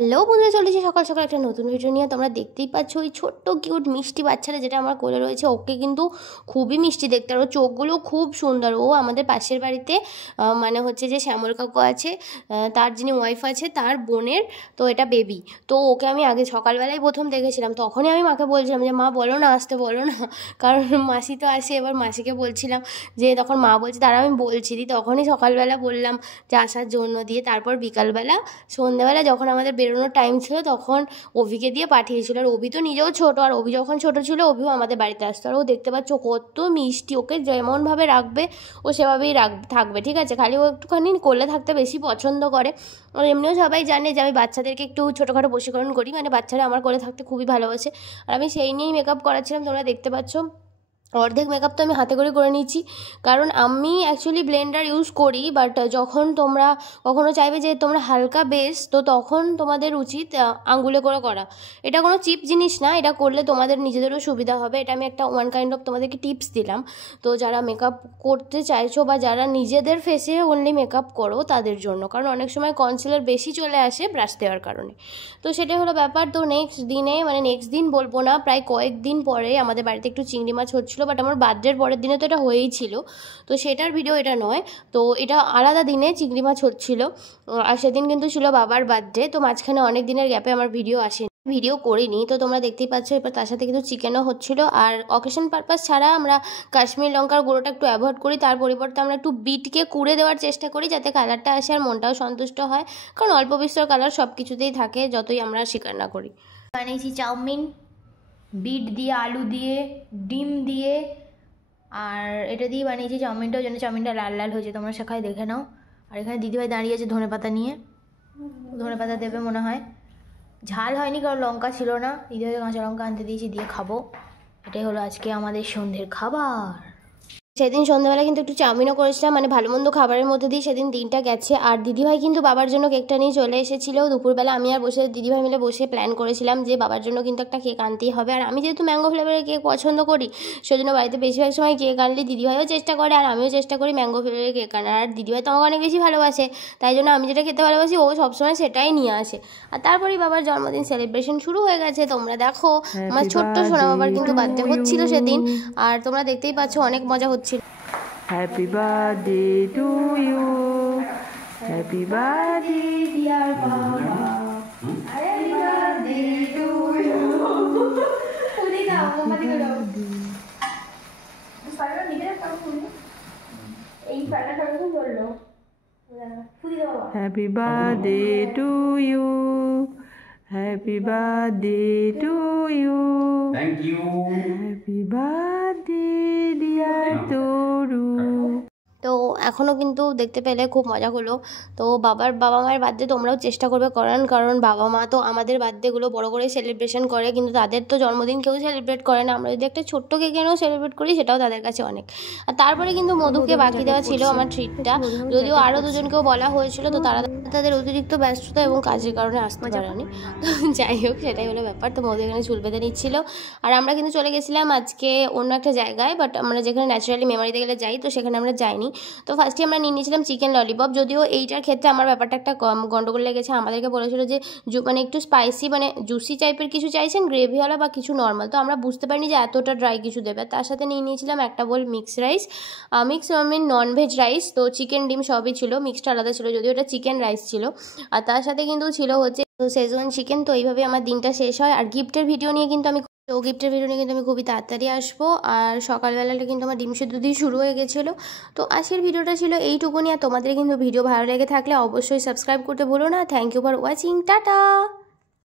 Hello বন্ধুরা, চলেছি সকাল সকাল একটা নতুন ভিডিও নিয়ে। তোমরা দেখতেই পাচ্ছ ওই ছোট্ট কিউট মিষ্টি বাচ্চাটা যেটা আমার কোলে রয়েছে, ওকে কিন্তু খুবই মিষ্টি দেখতে, আর ওর চোখগুলো খুব সুন্দর। ও আমাদের পাশের বাড়িতে মানে হচ্ছে যে শ্যামল কাকু আছে, তার যিনি ওয়াইফ আছে তার বোনের, তো এটা বেবি। তো ওকে আমি আগে সকালবেলায় প্রথম দেখেছিলাম, তখনই আমি মাকে বলছিলাম যে মা বলো না আসতে, বলো না, কারণ মাসি তো আসে। এবার মাসিকে বলছিলাম যে, তখন মা বলছে তারা আমি বলছি দি, তখনই সকালবেলা বললাম যে আসার জন্য দিয়ে। তারপর বিকালবেলা সন্ধ্যাবেলা যখন আমাদের বেরোনোর টাইম ছিল তখন অভিকে দিয়ে পাঠিয়েছিল। আর অভি তো নিজেও ছোটো, আর অভি যখন ছোটো ছিল অভিও আমাদের বাড়িতে আসতো। আর ও দেখতে পাচ্ছ কত মিষ্টি, ওকে যেমনভাবে রাখবে ও সেভাবেই থাকবে, ঠিক আছে। খালি ও একটুখানি কোলে থাকতে বেশি পছন্দ করে। আর এমনিও সবাই জানে যে আমি বাচ্চাদেরকে একটু ছোটোখাটো বশীকরণ করি, মানে বাচ্চারা আমার কোলে থাকতে খুবই ভালোবাসে। আর আমি সেই নিয়েই মেকআপ করাচ্ছিলাম, তোমরা দেখতে পাচ্ছ। অর্ধেক মেকআপ তো আমি হাতে করে নিয়েছি, কারণ আমি অ্যাকচুয়ালি ব্লেন্ডার ইউজ করি, বাট যখন তোমরা কখনো চাইবে যে তোমরা হালকা বেস, তো তখন তোমাদের উচিত আঙ্গুলে করে করা। এটা কোনো চিপ জিনিস না, এটা করলে তোমাদের নিজেদেরও সুবিধা হবে। এটা আমি একটা ওয়ান কাইন্ড অফ তোমাদেরকে টিপস দিলাম। তো যারা মেকআপ করতে চাইছো বা যারা নিজেদের ফেসে অনলি মেকআপ করো তাদের জন্য, কারণ অনেক সময় কনসিলার বেশি চলে আসে ব্রাশ দেওয়ার কারণে। তো সেটাই হলো ব্যাপার। তো নেক্সট দিন বলবো না, প্রায় কয়েকদিন পরে আমাদের বাড়িতে একটু চিংড়ি মাছ হচ্ছিলো, বাট আমার বার্থডের পরের দিনে তো এটা হয়েই ছিল, তো সেটার ভিডিও এটা নয়। তো এটা আলাদা দিনে চিংড়ি মাছ হচ্ছিলো, আর সেদিন কিন্তু ছিল বাবার বার্থডে। তো মাঝখানে অনেক দিনের গ্যাপে আমার ভিডিও করিনি, তো তোমরা দেখতেই পাচ্ছ। এবার তার সাথে কিন্তু চিকেনও হচ্ছিলো। আর অকেশন পারপাস ছাড়া আমরা কাশ্মীর লঙ্কার গুঁড়োটা একটু অ্যাভয়েড করি, তার পরিবর্তে আমরা একটু বিটকে কুড়ে দেওয়ার চেষ্টা করি যাতে কালারটা আসে আর মনটাও সন্তুষ্ট হয়, কারণ অল্প বিস্তর কালার সব কিছুতেই থাকে যতই আমরা স্বীকার না করি। বানিয়েছি চাউমিন, বিট দিয়ে, আলু দিয়ে, ডিম দিয়ে, আর এটা দিয়ে বানিয়েছি চাউমিনটাও, যেন চাউমিনটা লাল লাল হয়েছে, তোমরা সেখানে দেখে নাও। আর এখানে দিদিভাই দাঁড়িয়ে আছে ধনেপাতা নিয়ে, ধনেপাতা দেবে মনে হয়। ঝাল হয়নি কারণ লঙ্কা ছিল না, দিদিভাইকে কাঁচা লঙ্কা আনতে দিয়েছি, দিয়ে খাবো। এটাই হলো আজকে আমাদের সন্ধ্যের খাবার। সেদিন সন্ধ্যাবেলা কিন্তু একটু চাউমিনও করেছিলাম, মানে ভালো মন্দ খাবারের মধ্যে দিয়ে সেদিন দিনটা গেছে। আর দিদিভাই কিন্তু বাবার জন্য কেকটা নিয়ে চলে এসেছিলো দুপুরবেলা। আমি আর দিদিভাই মিলে বসে প্ল্যান করেছিলাম যে বাবার জন্য কিন্তু একটা কেক আনতেই হবে। আর আমি যেহেতু ম্যাঙ্গো ফ্লেভারের কেক পছন্দ করি, সেজন্য বাড়িতে বেশিরভাগ সময় কেক আনলে দিদিভাইও চেষ্টা করে আর আমিও চেষ্টা করি ম্যাঙ্গো ফ্লেভারের কেক আনার। আর দিদিভাই তো আমাকে অনেক বেশি ভালোবাসে, তাই জন্য আমি যেটা খেতে ভালোবাসি ও সবসময় সেটাই নিয়ে আসে। আর তারপরেই বাবার জন্মদিন সেলিব্রেশন শুরু হয়ে গেছে। তোমরা দেখো আমার ছোট্ট সোনা বাবার কিন্তু বার্থডে হচ্ছিল সেদিন, আর তোমরা দেখতেই পাচ্ছ অনেক মজা হচ্ছিল। Happy birthday to you. Happy birthday dear Baba. Happy birthday to you. Pudi na, mati ko daw. Para ni kaya kam pudi. Ei para ka ko bollo. Pudi daw. Happy birthday to you. Happy birthday to you. Thank you. Happy birthday dear Toru. তো এখনও কিন্তু দেখতে পেলে খুব মজা হলো। তো বাবা মায়ের বার্থডে তোমরাও চেষ্টা করবে করান, কারণ বাবা মা তো আমাদের বার্থডেগুলো বড় করে সেলিব্রেশন করে, কিন্তু তাদের তো জন্মদিন কেউ সেলিব্রেট করে না। আমরা যদি একটা ছোট্ট কেক এনেও সেলিব্রেট করি সেটাও তাদের কাছে অনেক। আর তারপরে কিন্তু মধুকে বাকি দেওয়া ছিল আমার ট্রিটটা, যদিও আরও দুজনকেও বলা হয়েছিল, তো তারা তাদের অতিরিক্ত ব্যস্ততা এবং কাজের কারণে আসতে পারেনি। যাই হোক, সেটাই হলো ব্যাপার। তো মধু এখানে চুল বেঁধে নিচ্ছিল, আর আমরা কিন্তু চলে গেছিলাম আজকে অন্য একটা জায়গায়, বাট আমরা যেখানে ন্যাচারালি মেমারিতে গেলে যাই, তো সেখানে আমরা যাইনি। তো ফার্স্টে আমরা নিয়ে নিয়েছিলাম চিকেন ললিপপ, যদিও এইটার ক্ষেত্রে আমার ব্যাপারটা একটা গন্ডগোল লেগেছে। আমাদেরকে বলেছিল যে মানে একটু স্পাইসি, মানে জুসি টাইপের কিছু চাইছেন, গ্রেভিওয়ালা বা কিছু নর্মাল। তো আমরা বুঝতে পারিনি যে এতটা ড্রাই কিছু দেবে। তার সাথে নিয়ে নিয়েছিলাম একটা বোল মিক্স রাইস, ননভেজ রাইস। তো চিকেন ডিম সবই ছিল, মিক্সটা আলাদা ছিল, যদিও এটা চিকেন রাইস ছিল। আর তার সাথে কিন্তু ছিল হচ্ছে শেজওয়ান চিকেন। তো এইভাবে আমার দিনটা শেষ হয়। আর গিফটের ভিডিও নিয়ে কিন্তু আমি খুবই তাড়াতাড়ি আসবো। আর সকালবেলাটা কিন্তু আমার ডিম সেদ্ধ দিয়ে শুরু হয়ে গেছিলো। তো আজকের ভিডিওটা ছিল এইটুকুনি। আর তোমাদের কিন্তু ভিডিও ভালো লেগে থাকলে অবশ্যই সাবস্ক্রাইব করতে ভুলো না। Thank you for watching, tata.